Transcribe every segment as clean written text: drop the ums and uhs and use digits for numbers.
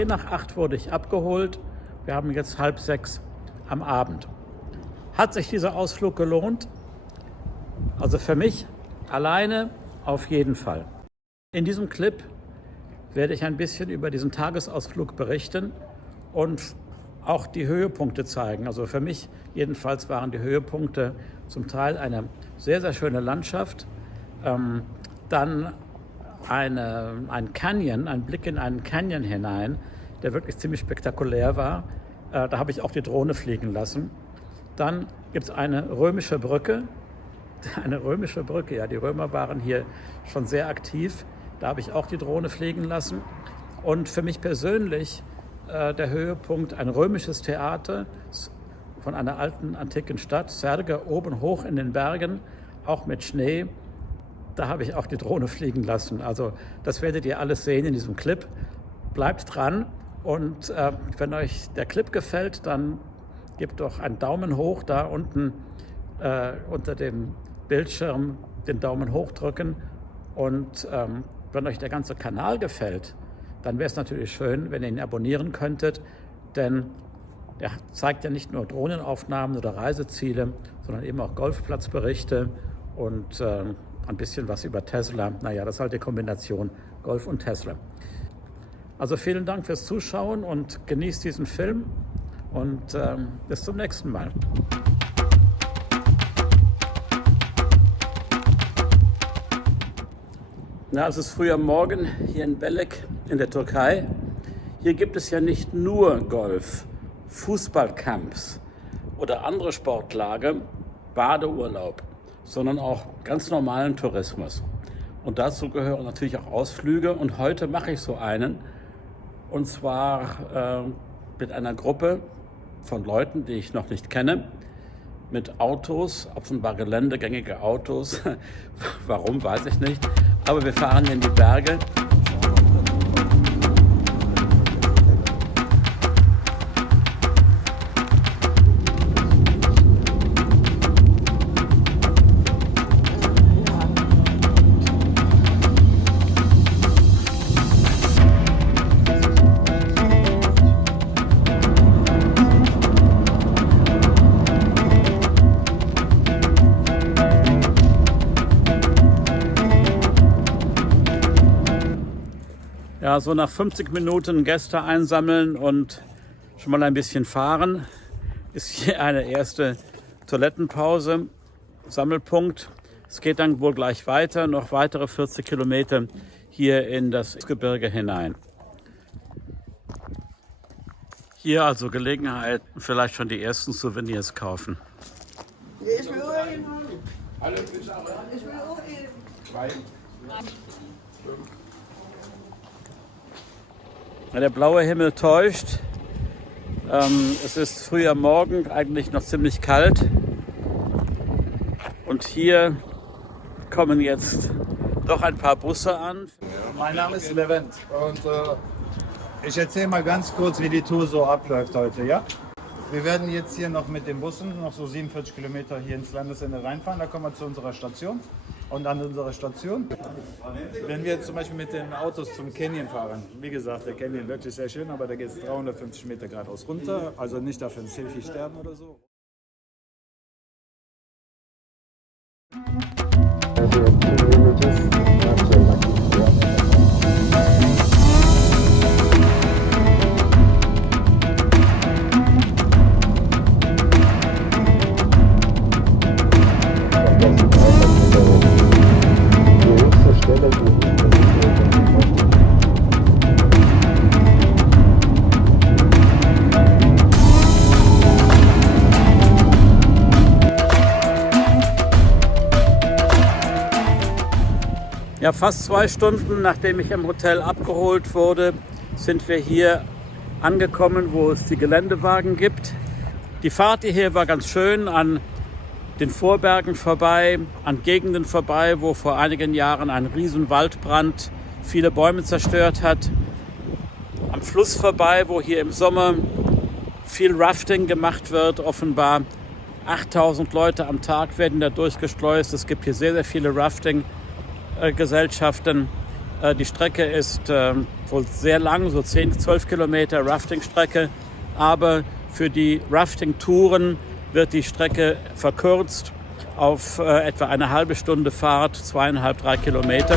10:10 wurde ich abgeholt. Wir haben jetzt 5:30 am Abend. Hat sich dieser Ausflug gelohnt? Also für mich alleine auf jeden Fall. In diesem Clip werde ich ein bisschen über diesen Tagesausflug berichten und auch die Höhepunkte zeigen. Also für mich jedenfalls waren die Höhepunkte zum Teil eine sehr, sehr schöne Landschaft, dann ein Canyon, ein Blick in einen Canyon hinein, der wirklich ziemlich spektakulär war. Da habe ich auch die Drohne fliegen lassen. Dann gibt es eine römische Brücke. Eine römische Brücke, ja, die Römer waren hier schon sehr aktiv. Da habe ich auch die Drohne fliegen lassen. Und für mich persönlich der Höhepunkt, ein römisches Theater von einer alten, antiken Stadt, Serge, oben hoch in den Bergen, auch mit Schnee. Da habe ich auch die Drohne fliegen lassen. Also das werdet ihr alles sehen in diesem Clip. Bleibt dran und wenn euch der Clip gefällt, dann gebt doch einen Daumen hoch da unten unter dem Bildschirm, den Daumen hoch drücken. Und wenn euch der ganze Kanal gefällt, dann wäre es natürlich schön, wenn ihr ihn abonnieren könntet, denn er zeigt ja nicht nur Drohnenaufnahmen oder Reiseziele, sondern eben auch Golfplatzberichte und ein bisschen was über Tesla. Naja, das ist halt die Kombination Golf und Tesla. Also vielen Dank fürs Zuschauen und genießt diesen Film und bis zum nächsten Mal. Na, es ist früh am Morgen hier in Belek in der Türkei. Hier gibt es ja nicht nur Golf, Fußballcamps oder andere Sportlager, Badeurlaub, sondern auch ganz normalen Tourismus. Und dazu gehören natürlich auch Ausflüge. Und heute mache ich so einen, und zwar mit einer Gruppe von Leuten, die ich noch nicht kenne, mit Autos, offenbar geländegängige Autos. Warum, weiß ich nicht. Aber wir fahren in die Berge. Ja, so nach 50 Minuten Gäste einsammeln und schon mal ein bisschen fahren, ist hier eine erste Toilettenpause, Sammelpunkt. Es geht dann wohl gleich weiter, noch weitere 40 Kilometer hier in das Gebirge hinein. Hier also Gelegenheit, vielleicht schon die ersten Souvenirs kaufen. Ich will auch hin. Ich will auch hin. Der blaue Himmel täuscht. Es ist früh am Morgen, eigentlich noch ziemlich kalt. Und hier kommen jetzt doch ein paar Busse an. Mein Name ist Levent und ich erzähle mal ganz kurz, wie die Tour so abläuft heute, ja? Wir werden jetzt hier noch mit den Bussen noch so 47 Kilometer hier ins Landesende reinfahren, da kommen wir zu unserer Station. Und an unserer Station, wenn wir zum Beispiel mit den Autos zum Canyon fahren, wie gesagt, der Canyon wirklich sehr schön, aber da geht es 350 Meter geradeaus runter, also nicht dafür ein Selfie sterben oder so. Ja, fast 2 Stunden nachdem ich im Hotel abgeholt wurde, sind wir hier angekommen, wo es die Geländewagen gibt. Die Fahrt hier war ganz schön, an den Vorbergen vorbei, an Gegenden vorbei, wo vor einigen Jahren ein riesen Waldbrand viele Bäume zerstört hat. Am Fluss vorbei, wo hier im Sommer viel Rafting gemacht wird, offenbar 8000 Leute am Tag werden da durchgeschleust. Es gibt hier sehr, sehr viele Rafting-Gesellschaften. Die Strecke ist wohl sehr lang, so 10, 12 Kilometer Rafting-Strecke. Aber für die Rafting-Touren wird die Strecke verkürzt auf etwa eine halbe Stunde Fahrt, 2,5, 3 Kilometer.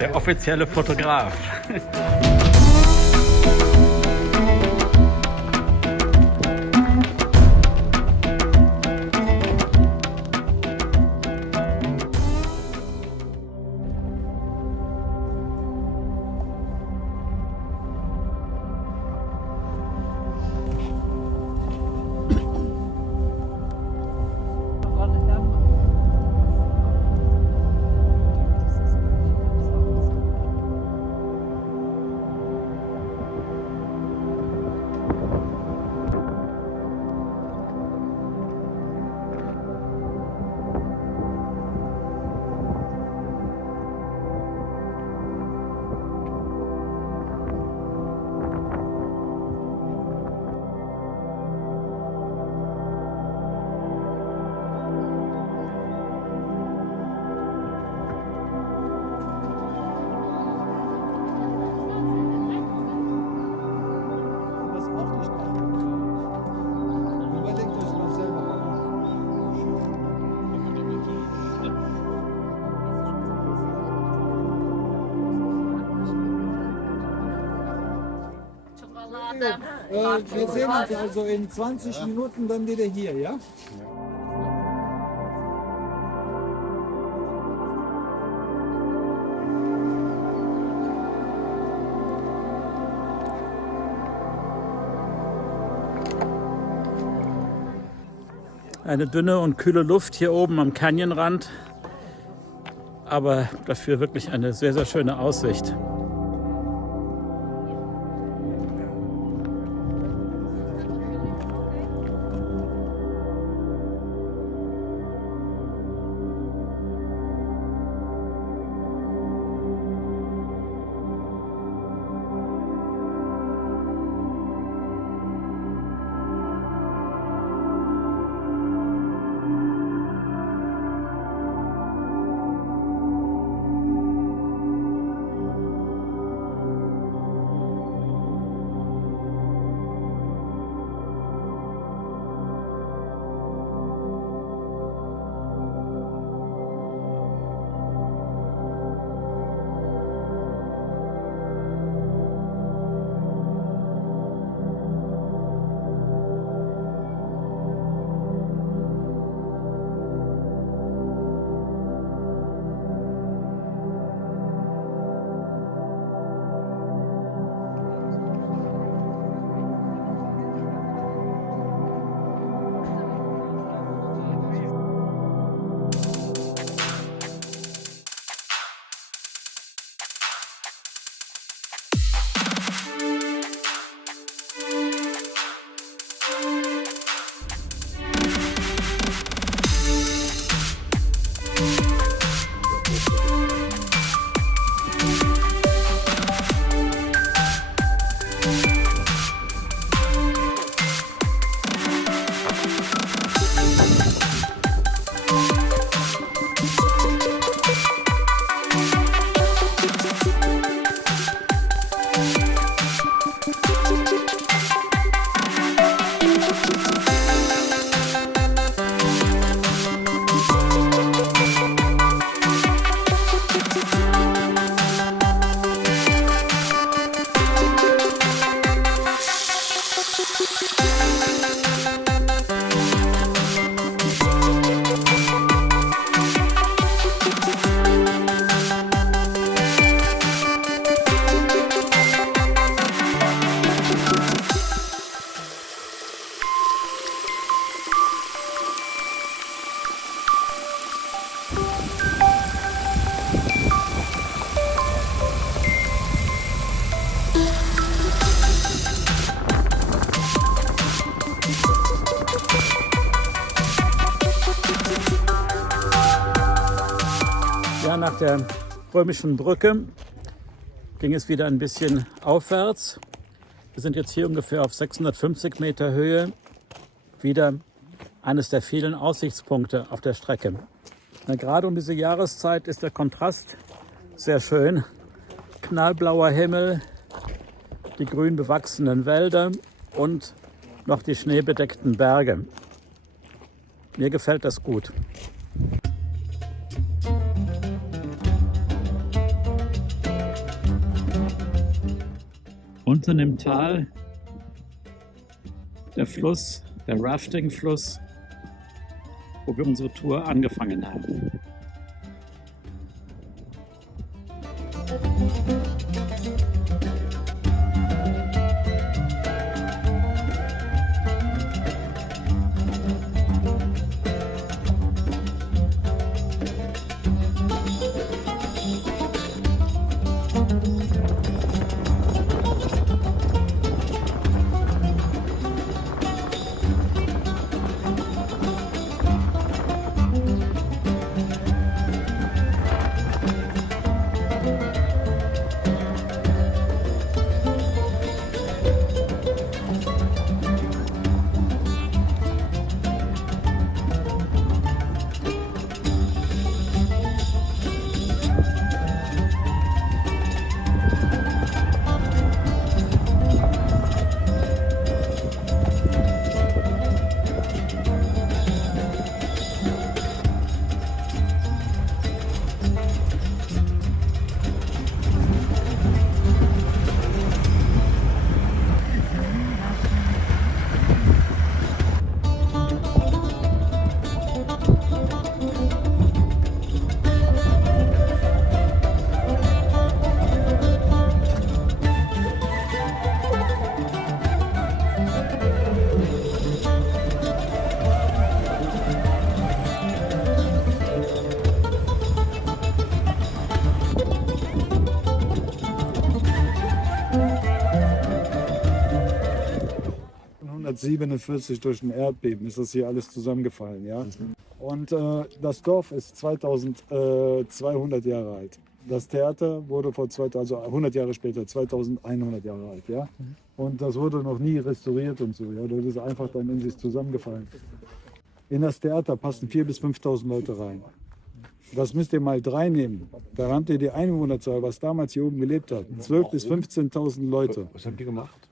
Der offizielle Fotograf. Wir sehen uns also in 20 Minuten dann wieder hier, ja? Eine dünne und kühle Luft hier oben am Canyonrand, aber dafür wirklich eine sehr, sehr schöne Aussicht. Ja, nach der römischen Brücke ging es wieder ein bisschen aufwärts Wir sind jetzt hier ungefähr auf 650 Meter Höhe. Wieder eines der vielen Aussichtspunkte auf der Strecke. Na, gerade um diese Jahreszeit ist der Kontrast sehr schön. Knallblauer Himmel, die grün bewachsenen Wälder und noch die schneebedeckten Berge. Mir gefällt das gut. Unten im Tal der Fluss, der Rafting-Fluss, wo wir unsere Tour angefangen haben. Durch ein Erdbeben ist das hier alles zusammengefallen, ja. Und das Dorf ist 2200 Jahre alt. Das Theater wurde also 100 Jahre später, 2100 Jahre alt, ja. Und das wurde noch nie restauriert und so, ja. Das ist einfach dann in sich zusammengefallen. In das Theater passen 4.000 bis 5.000 Leute rein. Das müsst ihr mal 3 nehmen. Da habt ihr die Einwohnerzahl, was damals hier oben gelebt hat. 12.000 bis 15.000 Leute. Was haben die gemacht?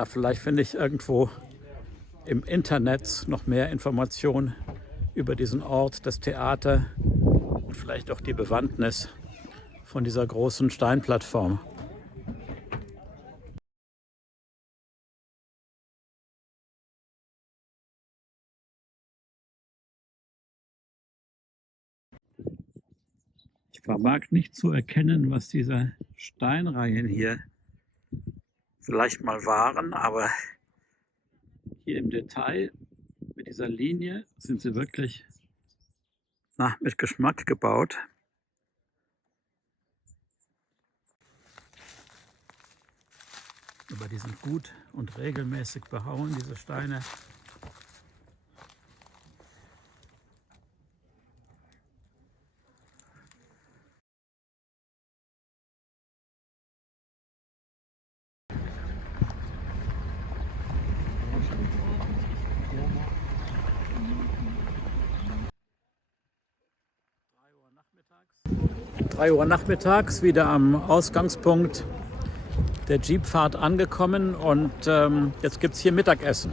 Na, vielleicht finde ich irgendwo im Internet noch mehr Informationen über diesen Ort, das Theater und vielleicht auch die Bewandtnis von dieser großen Steinplattform. Ich vermag nicht zu erkennen, was diese Steinreihen hier vielleicht mal waren, aber hier im Detail mit dieser Linie sind sie wirklich mit Geschmack gebaut. Aber die sind gut und regelmäßig behauen, diese Steine. Drei Uhr nachmittags wieder am Ausgangspunkt der Jeepfahrt angekommen und jetzt gibt es hier Mittagessen.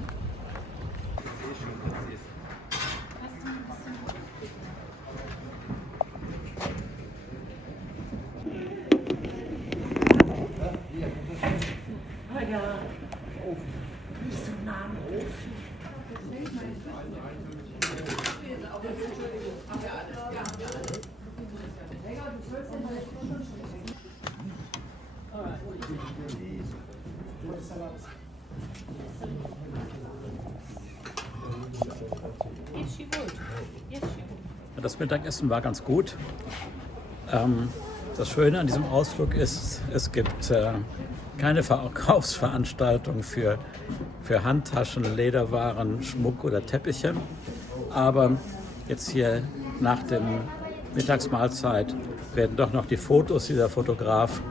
Das Mittagessen war ganz gut. Das Schöne an diesem Ausflug ist, es gibt keine Verkaufsveranstaltung für Handtaschen, Lederwaren, Schmuck oder Teppiche. Aber jetzt hier nach der Mittagsmahlzeit werden doch noch die Fotos, die der Fotograf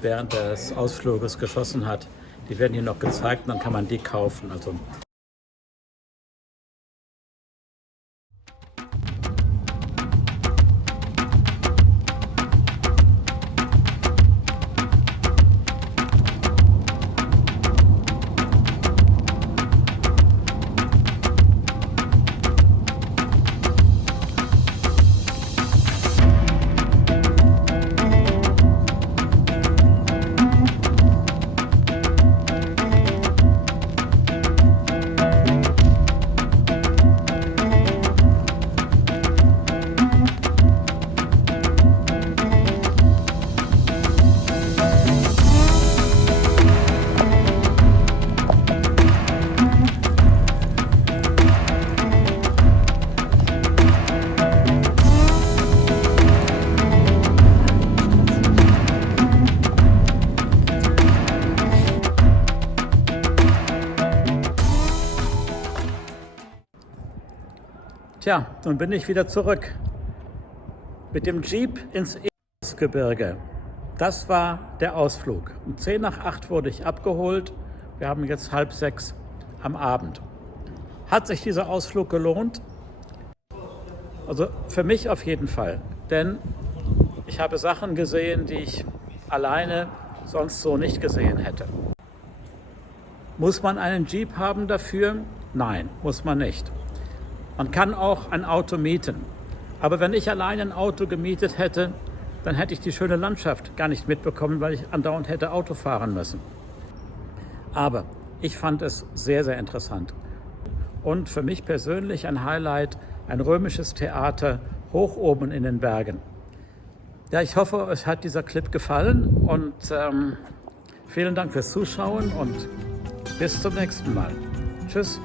während des Ausfluges geschossen hat, die werden hier noch gezeigt und dann kann man die kaufen. Also tja, nun bin ich wieder zurück mit dem Jeep ins Erzgebirge. Das war der Ausflug. Um 10 nach 8 wurde ich abgeholt. Wir haben jetzt 5:30 am Abend. Hat sich dieser Ausflug gelohnt? Also für mich auf jeden Fall. Denn ich habe Sachen gesehen, die ich alleine sonst so nicht gesehen hätte. Muss man einen Jeep haben dafür? Nein, muss man nicht. Man kann auch ein Auto mieten. Aber wenn ich alleine ein Auto gemietet hätte, dann hätte ich die schöne Landschaft gar nicht mitbekommen, weil ich andauernd hätte Auto fahren müssen. Aber ich fand es sehr, sehr interessant. Und für mich persönlich ein Highlight, ein römisches Theater hoch oben in den Bergen. Ja, ich hoffe, euch hat dieser Clip gefallen und vielen Dank fürs Zuschauen und bis zum nächsten Mal. Tschüss.